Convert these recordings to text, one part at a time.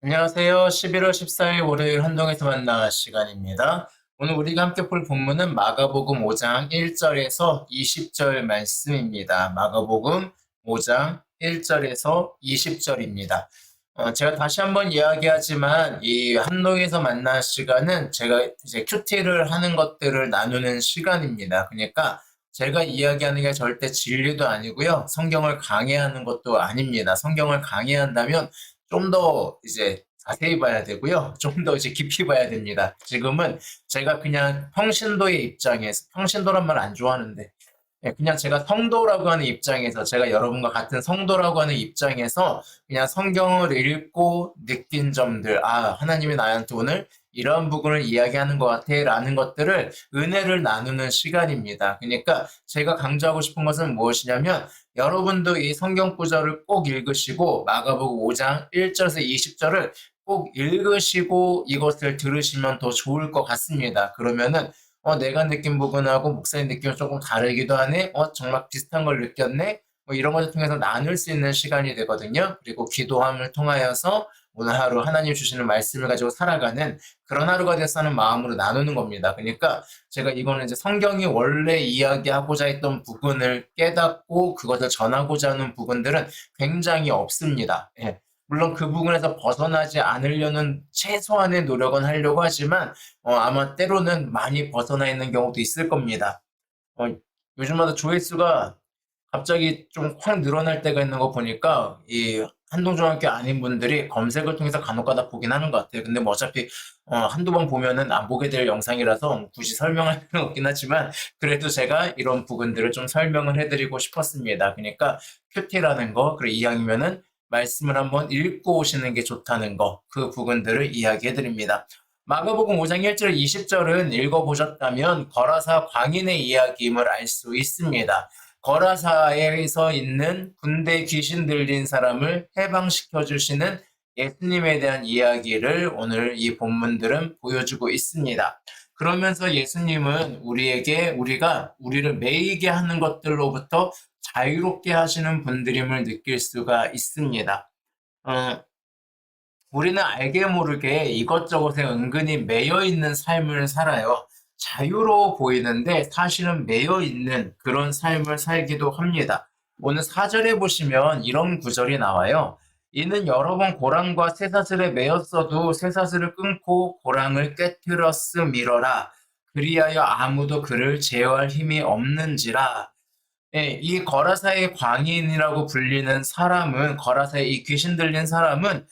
안녕하세요. 11월 14일 월요일 한동에서 만나 시간입니다. 오늘 우리가 함께 볼 본문은 마가복음 5장 1절에서 20절 말씀입니다. 마가복음 5장 1절에서 20절입니다. 제가 다시 한번 이야기하지만 이 한동에서 만나 시간은 제가 이제 큐티를 하는 것들을 나누는 시간입니다. 그러니까 제가 이야기하는 게 절대 진리도 아니고요. 성경을 강해하는 것도 아닙니다. 성경을 강해한다면 좀 더 이제 자세히 봐야 되고요. 좀 더 이제 깊이 봐야 됩니다. 지금은 제가 그냥 평신도의 입장에서, 평신도란 말 안 좋아하는데, 그냥 제가 성도라고 하는 입장에서, 제가 여러분과 같은 성도라고 하는 입장에서 그냥 성경을 읽고 느낀 점들, 아, 하나님이 나한테 오늘 이런 부분을 이야기하는 것 같아, 라는 것들을 은혜를 나누는 시간입니다. 그러니까 제가 강조하고 싶은 것은 무엇이냐면, 여러분도 이 성경 구절을 꼭 읽으시고 마가복음 5장 1절에서 20절을 꼭 읽으시고 이것을 들으시면 더 좋을 것 같습니다. 그러면은 내가 느낀 부분하고 목사님 느낌이 조금 다르기도 하네. 정말 비슷한 걸 느꼈네. 뭐 이런 것을 통해서 나눌 수 있는 시간이 되거든요. 그리고 기도함을 통하여서 오늘 하루 하나님 주시는 말씀을 가지고 살아가는 그런 하루가 됐다는 마음으로 나누는 겁니다. 그러니까 제가 이거는 이제 성경이 원래 이야기하고자 했던 부분을 깨닫고 그것을 전하고자 하는 부분들은 굉장히 없습니다. 예. 물론 그 부분에서 벗어나지 않으려는 최소한의 노력은 하려고 하지만 아마 때로는 많이 벗어나 있는 경우도 있을 겁니다. 어, 요즘마다 조회수가 갑자기 좀 확 늘어날 때가 있는 거 보니까 이 한동중학교 아닌 분들이 검색을 통해서 간혹가다 보긴 하는 것 같아요. 근데 뭐 어차피 한두 번 보면은 안 보게 될 영상이라서 굳이 설명할 필요는 없긴 하지만 그래도 제가 이런 부분들을 좀 설명을 해드리고 싶었습니다. 그러니까 큐티라는 거, 그리고 이왕이면은 말씀을 한번 읽고 오시는 게 좋다는 거, 그 부분들을 이야기해드립니다. 마가복음 5장 1절 20절은 읽어보셨다면 거라사 광인의 이야기임을 알 수 있습니다. 거라사에서 있는 군대 귀신 들린 사람을 해방시켜 주시는 예수님에 대한 이야기를 오늘 이 본문들은 보여주고 있습니다. 그러면서 예수님은 우리가 우리를 매이게 하는 것들로부터 자유롭게 하시는 분들임을 느낄 수가 있습니다. 어, 우리는 알게 모르게 이것저것에 은근히 매여 있는 삶을 살아요. 자유로워 보이는데 사실은 매여 있는 그런 삶을 살기도 합니다. 오늘 4절에 보시면 이런 구절이 나와요. 이는 여러 번 고랑과 쇠사슬에 매였어도 쇠사슬을 끊고 고랑을 깨뜨렸음이러라. 그리하여 아무도 그를 제어할 힘이 없는지라. 예, 이 거라사의 광인이라고 불리는 사람은, 거라사의 이 귀신 들린 사람은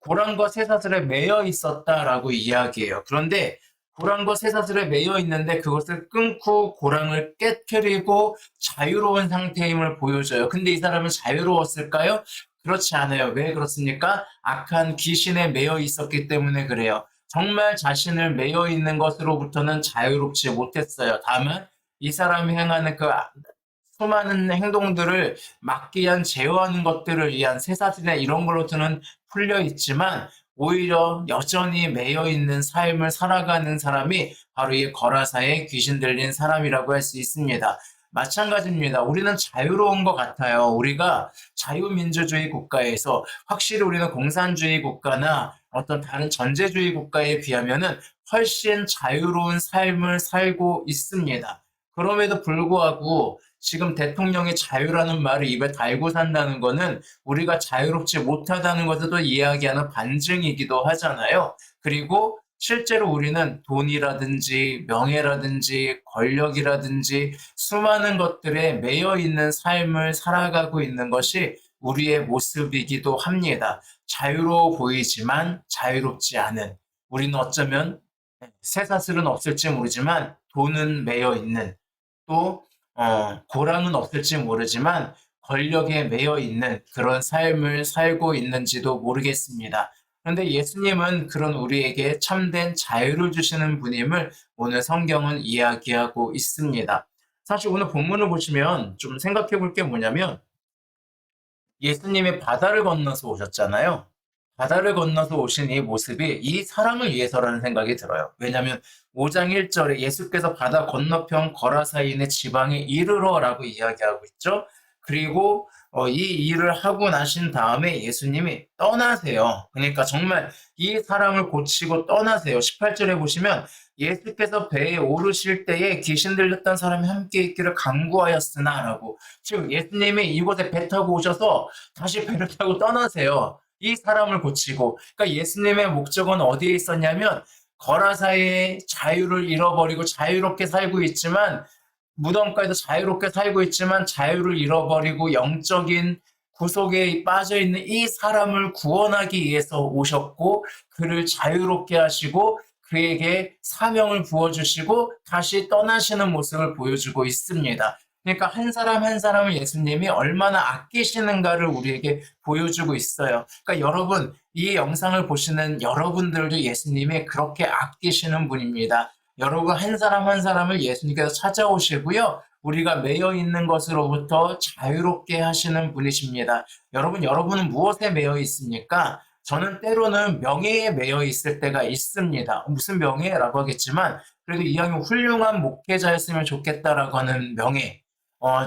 고랑과 쇠사슬에 매여 있었다라고 이야기해요. 그런데 고랑과 쇠사슬에 매여 있는데 그것을 끊고 고랑을 깨트리고 자유로운 상태임을 보여줘요. 근데 이 사람은 자유로웠을까요? 그렇지 않아요. 왜 그렇습니까? 악한 귀신에 매여 있었기 때문에 그래요. 정말 자신을 매여 있는 것으로부터는 자유롭지 못했어요. 다만 이 사람이 행하는 그 수많은 행동들을 막기 위한 제어하는 것들을 위한 쇠사슬이나 이런 걸로서는 풀려 있지만 오히려 여전히 매여 있는 삶을 살아가는 사람이 바로 이 거라사의 귀신 들린 사람이라고 할 수 있습니다. 마찬가지입니다. 우리는 자유로운 것 같아요. 우리가 자유민주주의 국가에서 확실히 우리는 공산주의 국가나 어떤 다른 전제주의 국가에 비하면은 훨씬 자유로운 삶을 살고 있습니다. 그럼에도 불구하고 지금 대통령이 자유라는 말을 입에 달고 산다는 것은 우리가 자유롭지 못하다는 것을 또 이야기하는 반증이기도 하잖아요. 그리고 실제로 우리는 돈이라든지 명예라든지 권력이라든지 수많은 것들에 매여 있는 삶을 살아가고 있는 것이 우리의 모습이기도 합니다. 자유로워 보이지만 자유롭지 않은, 우리는 어쩌면 쇠사슬은 없을지 모르지만 돈은 매여 있는, 또 고랑은 없을지 모르지만 권력에 매여 있는 그런 삶을 살고 있는지도 모르겠습니다. 그런데 예수님은 그런 우리에게 참된 자유를 주시는 분임을 오늘 성경은 이야기하고 있습니다. 사실 오늘 본문을 보시면 좀 생각해 볼 게 뭐냐면 예수님이 바다를 건너서 오셨잖아요. 바다를 건너서 오신 이 모습이 이 사람을 위해서라는 생각이 들어요. 왜냐하면 5장 1절에 예수께서 바다 건너편 거라사인의 지방에 이르러라고 이야기하고 있죠. 그리고 이 일을 하고 나신 다음에 예수님이 떠나세요. 그러니까 정말 이 사람을 고치고 떠나세요. 18절에 보시면 예수께서 배에 오르실 때에 귀신 들렸던 사람이 함께 있기를 간구하였으나 라고. 즉 예수님이 이곳에 배 타고 오셔서 다시 배를 타고 떠나세요. 이 사람을 고치고. 그러니까 예수님의 목적은 어디에 있었냐면 거라사의 자유를 잃어버리고 자유롭게 살고 있지만 무덤가에서 자유롭게 살고 있지만 자유를 잃어버리고 영적인 구속에 빠져 있는 이 사람을 구원하기 위해서 오셨고 그를 자유롭게 하시고 그에게 사명을 부어주시고 다시 떠나시는 모습을 보여주고 있습니다. 그러니까 한 사람 한 사람을 예수님이 얼마나 아끼시는가를 우리에게 보여주고 있어요. 그러니까 여러분, 이 영상을 보시는 여러분들도 예수님이 그렇게 아끼시는 분입니다. 여러분 한 사람 한 사람을 예수님께서 찾아오시고요. 우리가 매여 있는 것으로부터 자유롭게 하시는 분이십니다. 여러분은 무엇에 매여 있습니까? 저는 때로는 명예에 매여 있을 때가 있습니다. 무슨 명예라고 하겠지만 그래도 이왕이면 훌륭한 목회자였으면 좋겠다라고 하는 명예.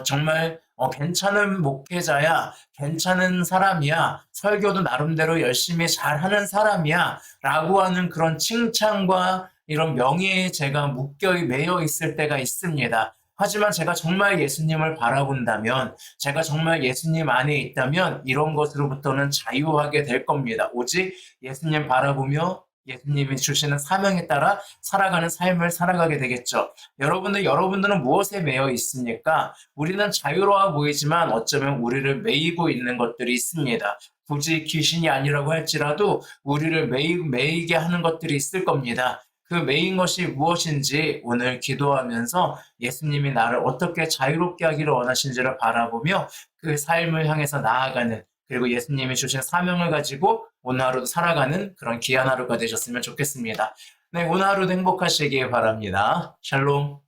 정말 괜찮은 목회자야, 괜찮은 사람이야, 설교도 나름대로 열심히 잘하는 사람이야 라고 하는 그런 칭찬과 이런 명예에 제가 매여 있을 때가 있습니다. 하지만 제가 정말 예수님을 바라본다면, 제가 정말 예수님 안에 있다면 이런 것으로부터는 자유하게 될 겁니다. 오직 예수님 바라보며 예수님이 주시는 사명에 따라 살아가는 삶을 살아가게 되겠죠. 여러분들은 무엇에 매여 있습니까? 우리는 자유로워 보이지만 어쩌면 우리를 매이고 있는 것들이 있습니다. 굳이 귀신이 아니라고 할지라도 우리를 매이게 하는 것들이 있을 겁니다. 그 매인 것이 무엇인지 오늘 기도하면서 예수님이 나를 어떻게 자유롭게 하기를 원하시는지를 바라보며 그 삶을 향해서 나아가는, 그리고 예수님이 주신 사명을 가지고 오늘 하루도 살아가는 그런 귀한 하루가 되셨으면 좋겠습니다. 네, 오늘 하루도 행복하시길 바랍니다. 샬롬.